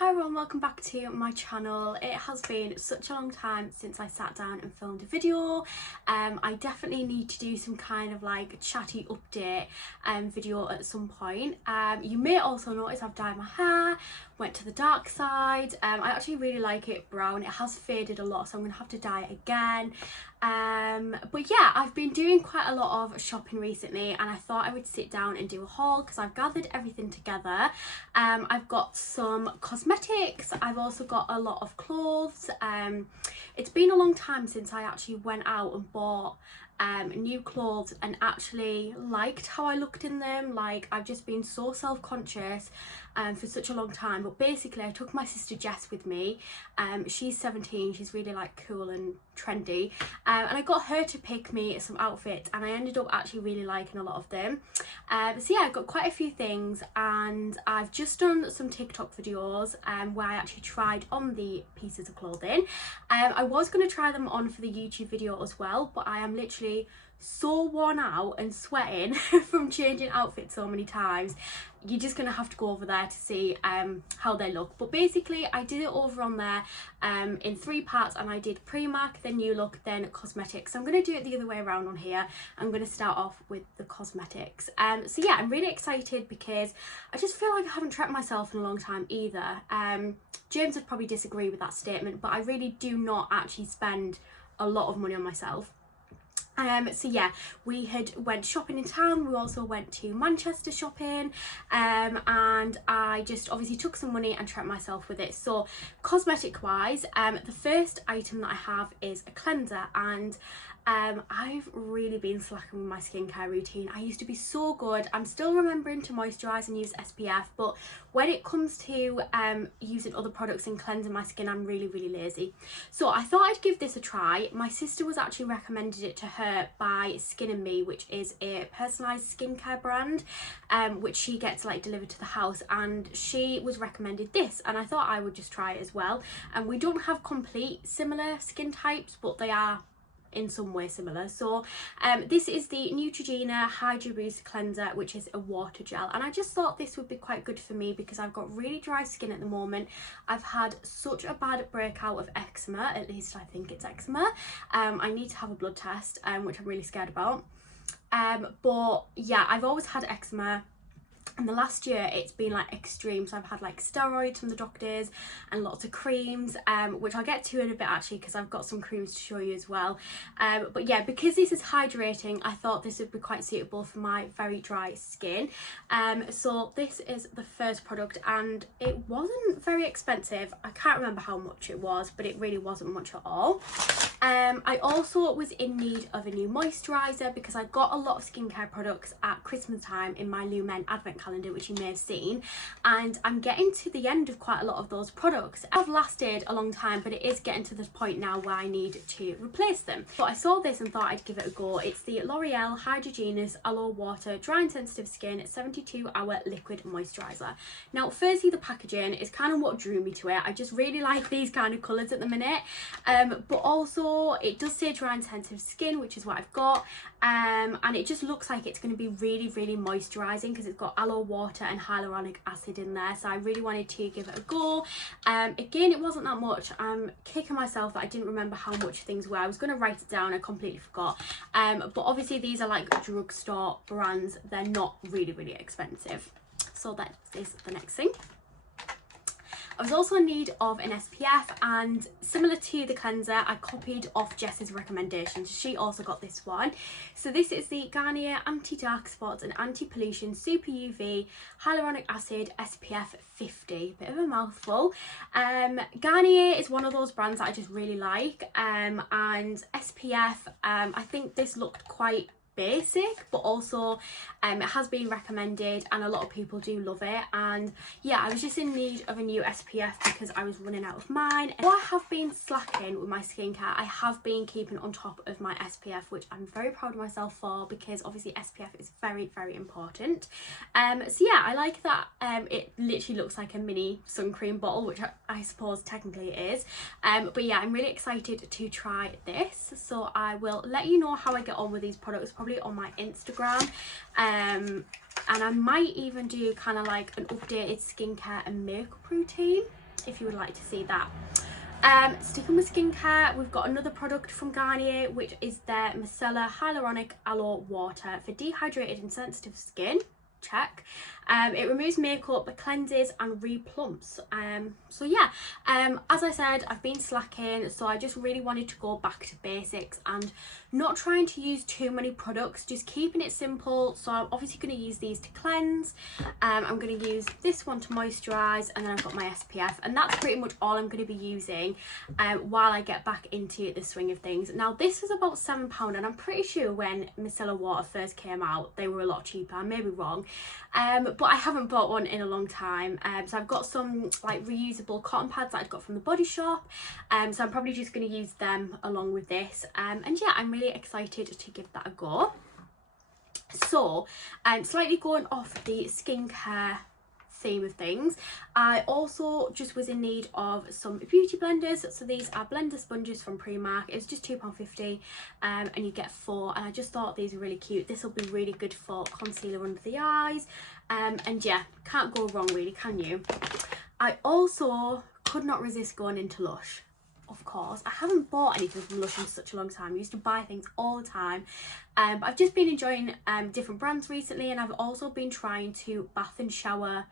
Hi everyone, welcome back to my channel. It has been such a long time since I sat down and filmed a video. I definitely need to do some kind of like chatty update video at some point. You may also notice I've dyed my hair, went to the dark side. I actually really like it brown. It has faded a lot, so I'm gonna have to dye it again. But yeah, I've been doing quite a lot of shopping recently and I thought I would sit down and do a haul because I've gathered everything together. I've got some cosmetics, I've also got a lot of clothes. It's been a long time since I actually went out and bought new clothes and actually liked how I looked in them. Like, I've just been so self-conscious for such a long time. But basically I took my sister Jess with me. She's 17, she's really like cool and trendy, and I got her to pick me some outfits and I ended up actually really liking a lot of them. So yeah, I've got quite a few things and I've just done some TikTok videos where I actually tried on the pieces of clothing. I was going to try them on for the YouTube video as well, but I am literally so worn out and sweating from changing outfits so many times. You're just gonna have to go over there to see how they look. But basically I did it over on there in 3 parts, and I did Primark, then Newlook, then cosmetics. So I'm gonna do it the other way around on here. I'm gonna start off with the cosmetics. So yeah, I'm really excited because I just feel like I haven't treated myself in a long time either. James would probably disagree with that statement, but I really do not actually spend a lot of money on myself. So yeah, we had went shopping in town. We also went to Manchester shopping, and I just obviously took some money and treated myself with it. So cosmetic wise, the first item that I have is a cleanser, and I've really been slacking with my skincare routine. I used to be so good. I'm still remembering to moisturise and use SPF, but when it comes to using other products and cleansing my skin, I'm really lazy. So I thought I'd give this a try. My sister was actually recommended it to her by Skin and Me, which is a personalised skincare brand, which she gets like delivered to the house, and she was recommended this and I thought I would just try it as well. And we don't have complete similar skin types, but they are in some way similar. So this is the Neutrogena Hydro Boost Cleanser, which is a water gel, and I just thought this would be quite good for me because I've got really dry skin at the moment. I've had such a bad breakout of eczema, at least I think it's eczema. I need to have a blood test, which I'm really scared about. But yeah, I've always had eczema. In the last year it's been like extreme, so I've had like steroids from the doctors and lots of creams, which I'll get to in a bit actually because I've got some creams to show you as well. But yeah, because this is hydrating, I thought this would be quite suitable for my very dry skin. So this is the first product and it wasn't very expensive. I can't remember how much it was, but it really wasn't much at all. I also was in need of a new moisturizer because I got a lot of skincare products at Christmas time in my Lumen advent calendar, which you may have seen, and I'm getting to the end of quite a lot of those products. I've lasted a long time, but it is getting to the point now where I need to replace them. But I saw this and thought I'd give it a go. It's the L'Oreal Hydrogenous Aloe Water Dry and Sensitive Skin 72-hour liquid moisturizer. Now firstly, the packaging is kind of what drew me to it. I just really like these kind of colours at the minute, but also it does say dry and sensitive skin, which is what I've got, and it just looks like it's going to be really moisturising because it's got aloe water and hyaluronic acid in there. So I really wanted to give it a go. Again, it wasn't that much. I'm kicking myself that I didn't remember how much things were. I was going to write it down, I completely forgot. But obviously these are like drugstore brands. They're not really expensive. So that is the next thing. I was also in need of an SPF, and similar to the cleanser, I copied off Jess's recommendations. She also got this one. So this is the Garnier Anti-Dark Spots and Anti-Pollution Super UV Hyaluronic Acid SPF 50. Bit of a mouthful. Garnier is one of those brands that I just really like, and SPF, I think this looked quite basic, but also it has been recommended and a lot of people do love it. And yeah, I was just in need of a new SPF because I was running out of mine. While I have been slacking with my skincare, I have been keeping on top of my SPF, which I'm very proud of myself for because obviously SPF is very important. So yeah, I like that it literally looks like a mini sun cream bottle, which I suppose technically it is. But yeah, I'm really excited to try this, so I will let you know how I get on with these products probably on my Instagram, and I might even do kind of like an updated skincare and makeup routine. if you would like to see that. Sticking with skincare, we've got another product from Garnier, which is their Micellar Hyaluronic Aloe Water for dehydrated and sensitive skin. Check. It removes makeup, cleanses and replumps. So yeah, as I said, I've been slacking, so I just really wanted to go back to basics and not trying to use too many products, just keeping it simple. So I'm obviously going to use these to cleanse. I'm going to use this one to moisturize, and then I've got my SPF, and that's pretty much all I'm going to be using while I get back into the swing of things. Now this was about £7, and I'm pretty sure when micellar water first came out they were a lot cheaper. I may be wrong, but I haven't bought one in a long time. So I've got some like reusable cotton pads that I'd got from the Body Shop, so I'm probably just going to use them along with this, and yeah, I'm really excited to give that a go. So slightly going off the skincare theme of things, I also just was in need of some beauty blenders. So these are blender sponges from Primark. It's just £2.50, and you get 4, and I just thought these were really cute. This will be really good for concealer under the eyes, and yeah, can't go wrong really, can you? I also could not resist going into Lush. Of course, I haven't bought anything from Lush in such a long time. I used to buy things all the time, but I've just been enjoying different brands recently, and I've also been trying to bath and shower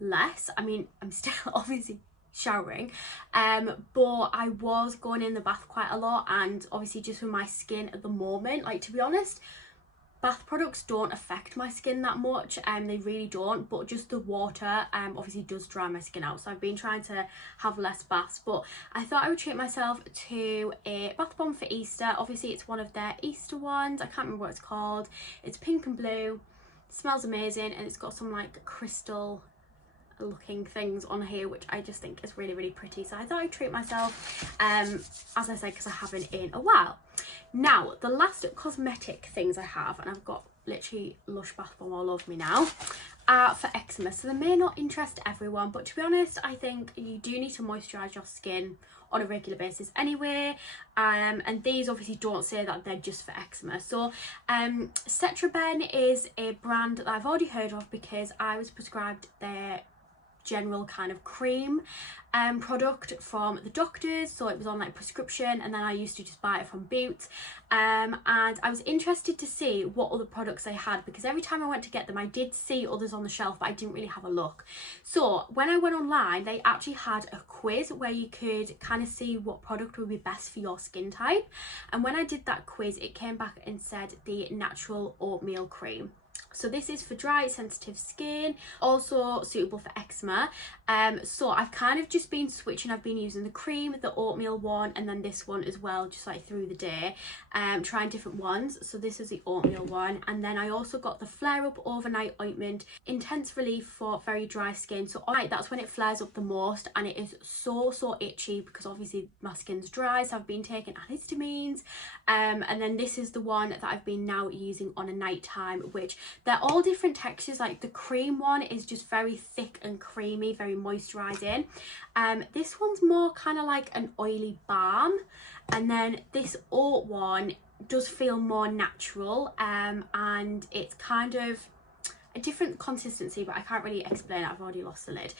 less. I mean, I'm still obviously showering, but I was going in the bath quite a lot, and obviously just with my skin at the moment, like, to be honest, bath products don't affect my skin that much, they really don't, but just the water obviously does dry my skin out. So I've been trying to have less baths, but I thought I would treat myself to a bath bomb for Easter. Obviously it's one of their Easter ones, I can't remember what it's called. It's pink and blue, it smells amazing, and it's got some like crystal looking things on here, which I just think is really, really pretty. So I thought I'd treat myself, as I said, because I haven't in a while. Now the last cosmetic things I have, and I've got literally Lush bath bomb all over me now, are for eczema. So they may not interest everyone, but to be honest, I think you do need to moisturize your skin on a regular basis anyway, and these obviously don't say that they're just for eczema. So Cetraben is a brand that I've already heard of because I was prescribed their general kind of cream product from the doctors, so it was on like prescription, and then I used to just buy it from Boots, and I was interested to see what other products they had, because every time I went to get them I did see others on the shelf, but I didn't really have a look. So when I went online, they actually had a quiz where you could kind of see what product would be best for your skin type, and when I did that quiz it came back and said the Natural Oatmeal Cream. So this is for dry, sensitive skin, also suitable for eczema. So I've kind of just been switching. I've been using the cream, the oatmeal one, and then this one as well, just like through the day, trying different ones. So this is the oatmeal one, and then I also got the Flare Up Overnight Ointment, intense relief for very dry skin. So at night, that's when it flares up the most, and it is so itchy because obviously my skin's dry, so I've been taking antihistamines, and then this is the one that I've been now using on a night time, which they're all different textures. Like the cream one is just very thick and creamy, very moisturizing. This one's more kind of like an oily balm, and then this oat one does feel more natural, and it's kind of a different consistency, but I can't really explain it, I've already lost the lid.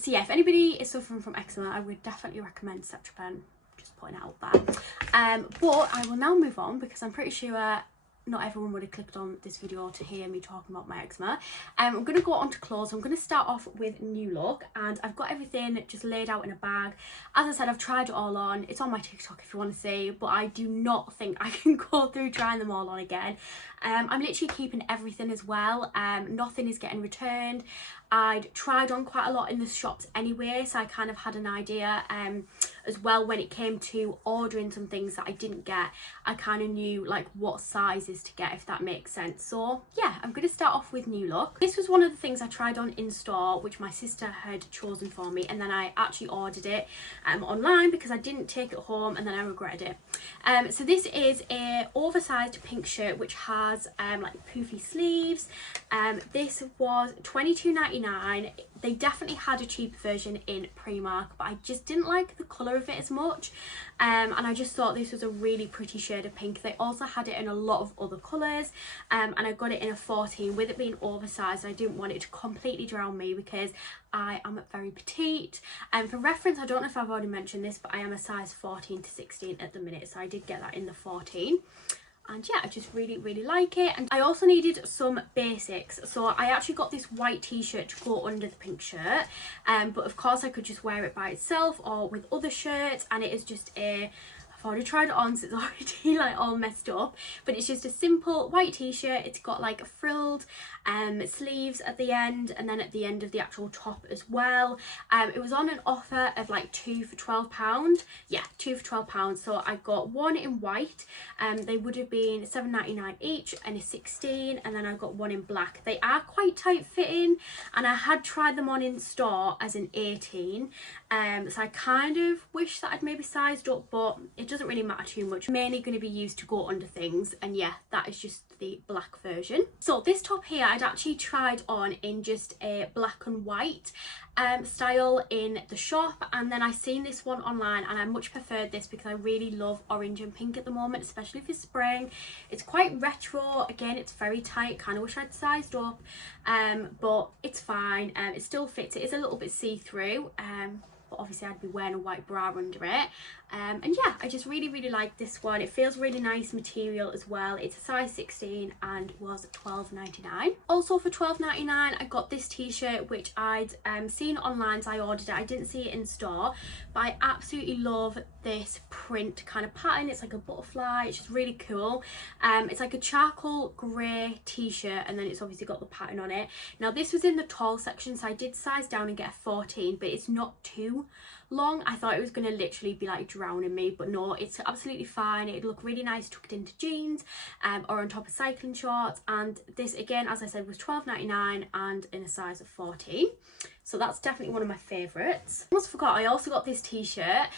So yeah, if anybody is suffering from eczema, I would definitely recommend Cetraben, just putting it out there. But I will now move on, because I'm pretty sure not everyone would have clicked on this video to hear me talking about my eczema. I'm going to go on to clothes. I'm going to start off with Newlook, and I've got everything just laid out in a bag. As I said, I've tried it all on. It's on my TikTok if you want to see, but I do not think I can go through trying them all on again. I'm literally keeping everything as well. Nothing is getting returned. I'd tried on quite a lot in the shops anyway, so I kind of had an idea as well when it came to ordering some things that I didn't get. I kind of knew like what sizes to get, if that makes sense. So yeah, I'm going to start off with Newlook. This was one of the things I tried on in store, which my sister had chosen for me, and then I actually ordered it online because I didn't take it home, and then I regretted it. So this is a oversized pink shirt which has like poofy sleeves. This was £22.99 £12.99. They definitely had a cheaper version in Primark, but I just didn't like the colour of it as much, and I just thought this was a really pretty shade of pink. They also had it in a lot of other colours, and I got it in a 14. With it being oversized, I didn't want it to completely drown me because I am very petite. And for reference, I don't know if I've already mentioned this, but I am a size 14 to 16 at the minute, so I did get that in the 14. And yeah, I just really like it. And I also needed some basics, so I actually got this white t-shirt to go under the pink shirt, but of course I could just wear it by itself or with other shirts, and it is just I've already tried it on, so it's already like all messed up, but it's just a simple white t-shirt. It's got like frilled sleeves at the end, and then at the end of the actual top as well. It was on an offer of like 2 for £12. Yeah, 2 for £12. So I got one in white, they would have been £7.99 each, and a 16, and then I got one in black. They are quite tight fitting, and I had tried them on in store as an 18, so I kind of wish that I'd maybe sized up, but it doesn't really matter too much. Mainly going to be used to go under things, and yeah, that is just the black version. So this top here I'd actually tried on in just a black and white style in the shop, and then I seen this one online and I much preferred this because I really love orange and pink at the moment, especially for spring. It's quite retro, again it's very tight, kind of wish I'd sized up, but it's fine. It still fits. It is a little bit see-through, but obviously I'd be wearing a white bra under it. And yeah, I just really like this one. It feels really nice material as well. It's a size 16 and was £12.99. Also for £12.99 I got this t-shirt, which I'd seen online, so I ordered it. I didn't see it in store, but I absolutely love this print kind of pattern. It's like a butterfly, it's just really cool. It's like a charcoal grey t-shirt, and then it's obviously got the pattern on it. Now this was in the tall section, so I did size down and get a 14, but it's not too long. I thought it was going to literally be like drowning me, but no, it's absolutely fine. It'd look really nice tucked into jeans or on top of cycling shorts. And this again, as I said, was £12.99 and in a size of 14. So that's definitely one of my favourites. I almost forgot, I also got this t-shirt,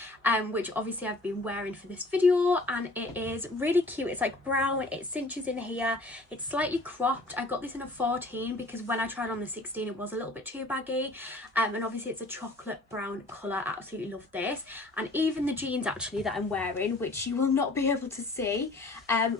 which obviously I've been wearing for this video, and it is really cute. It's like brown, it cinches in here, it's slightly cropped. I got this in a 14 because when I tried on the 16 it was a little bit too baggy, and obviously it's a chocolate brown colour. I absolutely love this. And even the jeans actually that I'm wearing, which you will not be able to see,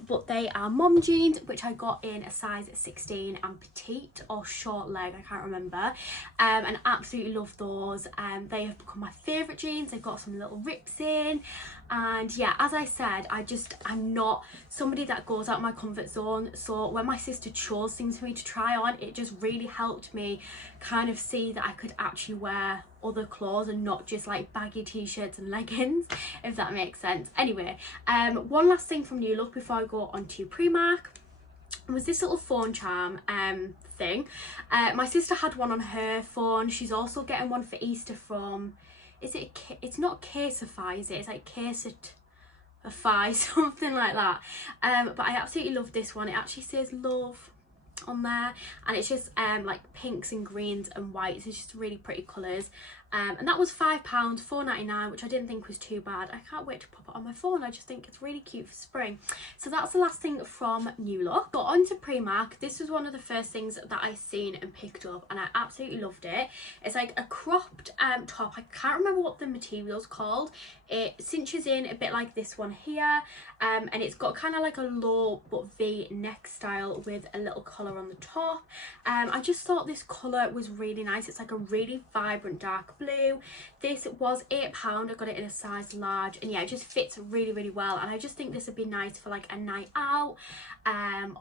but they are mom jeans, which I got in a size 16 and petite or short leg, I can't remember, and absolutely love those. They have become my favourite jeans. They've got some little rips in, and yeah, as I said, I'm not somebody that goes out of my comfort zone, so when my sister chose things for me to try on, it just really helped me kind of see that I could actually wear other clothes and not just like baggy t-shirts and leggings, if that makes sense. Anyway, one last thing from Newlook before I go on to Primark was this little phone charm thing. My sister had one on her phone. She's also getting one for Easter from, it's not Caseify, is it? It's like Caseify, something like that. But I absolutely love this one. It actually says love on there, and it's just like pinks and greens and whites. It's just really pretty colours. And that was £5, £4.99, which I didn't think was too bad. I can't wait to pop it on my phone. I just think it's really cute for spring. So that's the last thing from Newlook. Got on to Primark. This was one of the first things that I seen and picked up, and I absolutely loved it. It's like a cropped top. I can't remember what the material's called. It cinches in a bit like this one here, and it's got kind of like a low but V neck style with a little collar on the top. I just thought this colour was really nice. It's like a really vibrant dark blue. This was £8. I got it in a size large, and yeah, it just fits really well, and I just think this would be nice for like a night out,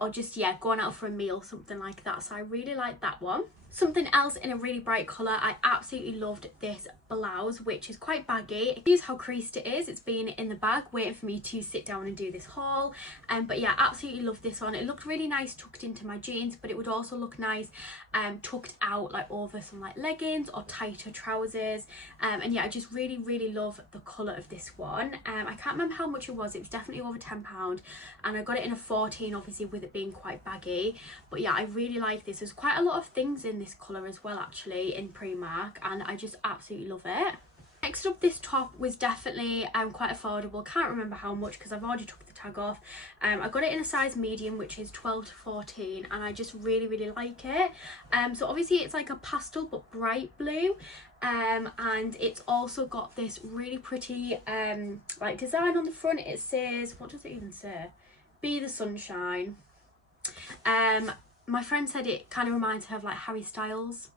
or just, yeah, going out for a meal, something like that. So I really like that one. Something else in a really bright colour, I absolutely loved this blouse, which is quite baggy. Here's how creased it is. It's been in the bag waiting for me to sit down and do this haul, but yeah, absolutely love this one. It looked really nice tucked into my jeans, but it would also look nice tucked out like over some like leggings or tighter trousers, and yeah, I just really love the colour of this one. I can't remember how much it was. It was definitely over £10, and I got it in a 14, obviously with it being quite baggy, but yeah, I really like this. There's quite a lot of things in this colour as well actually in Primark, and I just absolutely love it. Next up, this top was definitely quite affordable. Can't remember how much because I've already took the tag off. I got it in a size medium, which is 12 to 14, and I just really like it. So obviously it's like a pastel but bright blue, and it's also got this really pretty like design on the front. It says, what does it even say? Be the sunshine. My friend said it kind of reminds her of like Harry Styles,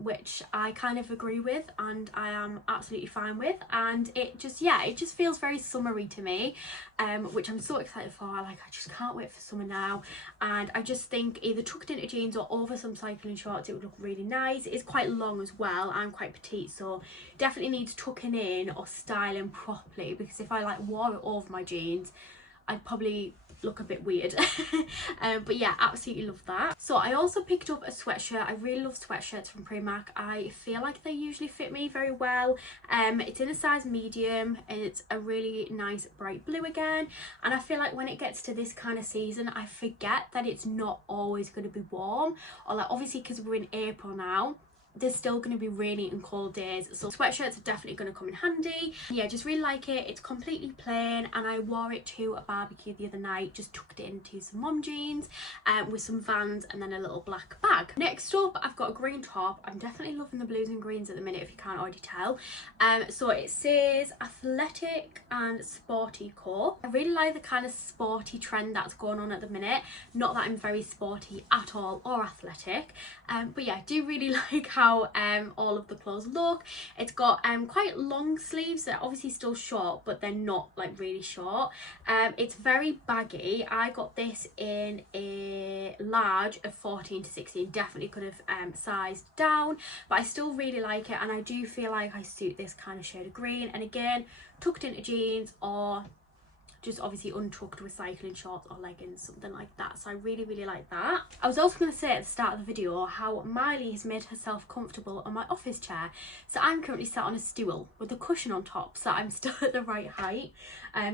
which I kind of agree with and I am absolutely fine with, and it just feels very summery to me, which I'm so excited for. I just can't wait for summer now, and I just think either tucked into jeans or over some cycling shorts it would look really nice. It's quite long as well. I'm quite petite, so definitely needs tucking in or styling properly, because if I like wore it over my jeans I'd probably look a bit weird. But yeah, absolutely love that. So I also picked up a sweatshirt. I really love sweatshirts from Primark. I feel like they usually fit me very well. It's in a size medium and it's a really nice bright blue again, and I feel like when it gets to this kind of season I forget that it's not always going to be warm, or like obviously because we're in April now there's still going to be rainy and cold days, so sweatshirts are definitely going to come in handy. Yeah, just really like it. It's completely plain, and I wore it to a barbecue the other night, just tucked it into some mom jeans with some Vans and then a little black bag. Next up, I've got a green top. I'm definitely loving the blues and greens at the minute, if you can't already tell. So it says athletic and sporty core. I really like the kind of sporty trend that's going on at the minute. Not that I'm very sporty at all or athletic, but yeah, I do really like how all of the clothes look. It's got quite long sleeves. They're obviously still short, but they're not like really short. It's very baggy. I got this in a large of 14 to 16. Definitely could have sized down, but I still really like it, and I do feel like I suit this kind of shade of green, and again tucked into jeans or just obviously untucked with cycling shorts or leggings, something like that. So I really like that. I was also going to say at the start of the video how Miley has made herself comfortable on my office chair. So I'm currently sat on a stool with a cushion on top, so I'm still at the right height.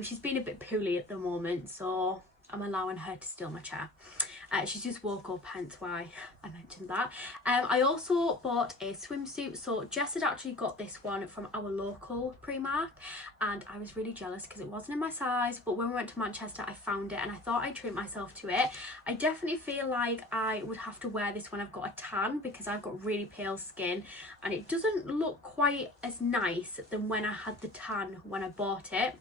She's been a bit poorly at the moment, so I'm allowing her to steal my chair. She's just woke up, hence why I mentioned that. I also bought a swimsuit. So Jess had actually got this one from our local Primark, and I was really jealous because it wasn't in my size, but when we went to Manchester I found it and I thought I'd treat myself to it. I definitely feel like I would have to wear this when I've got a tan, because I've got really pale skin and it doesn't look quite as nice than when I had the tan when I bought it.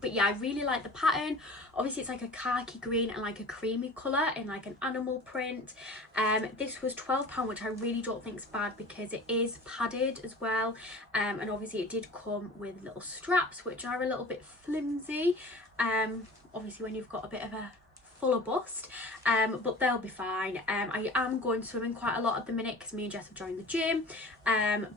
But yeah, I really like the pattern. Obviously it's like a khaki green and like a creamy colour in like an animal print. This was £12, which I really don't think is bad because it is padded as well, and obviously it did come with little straps which are a little bit flimsy, obviously when you've got a bit of a fuller bust, but they'll be fine. I am going swimming quite a lot at the minute because me and Jess have joined the gym,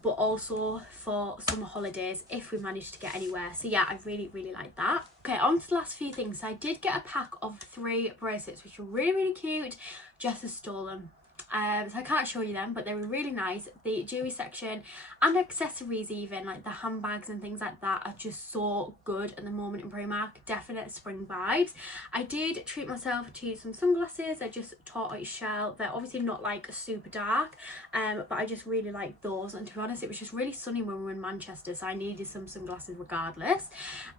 but also for summer holidays if we manage to get anywhere. So yeah, I really like that. Okay, on to the last few things. So I did get a pack of 3 bracelets which were really cute. Jess has stolen. So I can't show you them, but they were really nice. The jewelry section and accessories, even like the handbags and things like that, are just so good at the moment in Primark. Definite spring vibes. I did treat myself to some sunglasses. They're just tortoise shell. They're obviously not like super dark, but I just really like those, and to be honest it was just really sunny when we were in Manchester, so I needed some sunglasses regardless.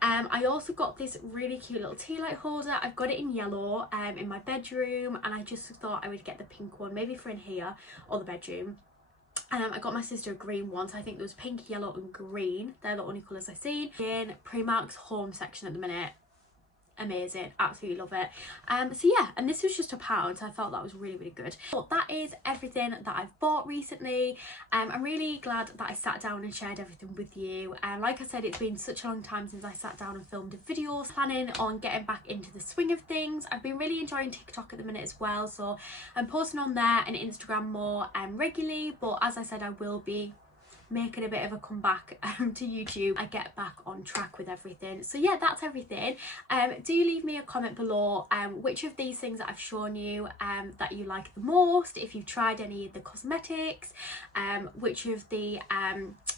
I also got this really cute little tea light holder. I've got it in yellow in my bedroom, and I just thought I would get the pink one, maybe for in here or the bedroom. I got my sister a green one, so I think there was pink, yellow and green. They're the only colours I've seen. In Primark's home section at the minute, amazing, absolutely love it. So yeah, and this was just £1, so I felt that was really good. But that is everything that I've bought recently. I'm really glad that I sat down and shared everything with you. Like I said, it's been such a long time since I sat down and filmed a video. Planning on getting back into the swing of things. I've been really enjoying TikTok at the minute as well, so I'm posting on there and Instagram more regularly, but as I said, I will be making a bit of a comeback to YouTube. I get back on track with everything. So yeah, that's everything. Do leave me a comment below which of these things that I've shown you that you like the most, if you've tried any of the cosmetics, which of the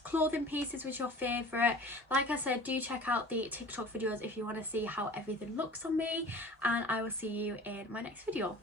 clothing pieces was your favourite. Like I said, do check out the TikTok videos if you want to see how everything looks on me, and I will see you in my next video.